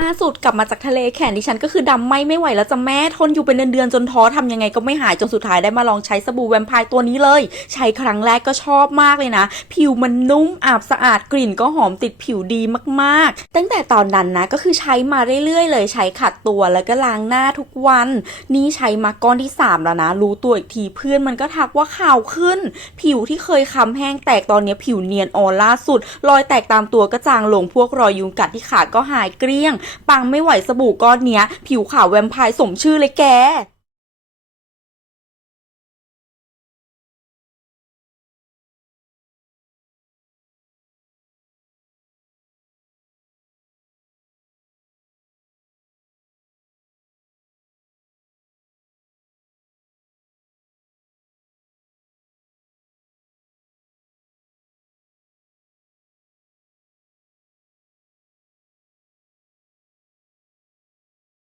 ล่าสุดกลับมาจากทะเลแขนดิฉันก็คือดำไหมไม่ไหวแล้วจะแม่ทนอยู่เป็นเดือนๆจนท้อทำยังไงก็ไม่หายจนสุดท้ายได้มาลองใช้สบู่แวมไพร์ตัวนี้เลย ใช้ครั้งแรกก็ชอบมากเลยนะ ผิวมันนุ่มอาบสะอาดกลิ่นก็หอมติดผิวดีมากๆ ตั้งแต่ตอนนั้นนะก็คือใช้มาเรื่อยๆ เลยใช้ขัดตัวแล้วก็ล้างหน้าทุกวัน นี่ใช้มาก้อนที่ 3 แล้วนะ รู้ตัวอีกทีเพื่อนมันก็ทักว่าขาวขึ้น ผิวที่เคยค้ำแห้งแตกตอนนี้ผิวเนียนออร่าสุดรอยแตกตามตัวก็จางลงพวกรอยยุงกัดที่ขาก็หายเกลี้ยงปังไม่ไหวสบู่ก้อนเนี้ย ผิวขาวแวมไพร์สมชื่อเลยแก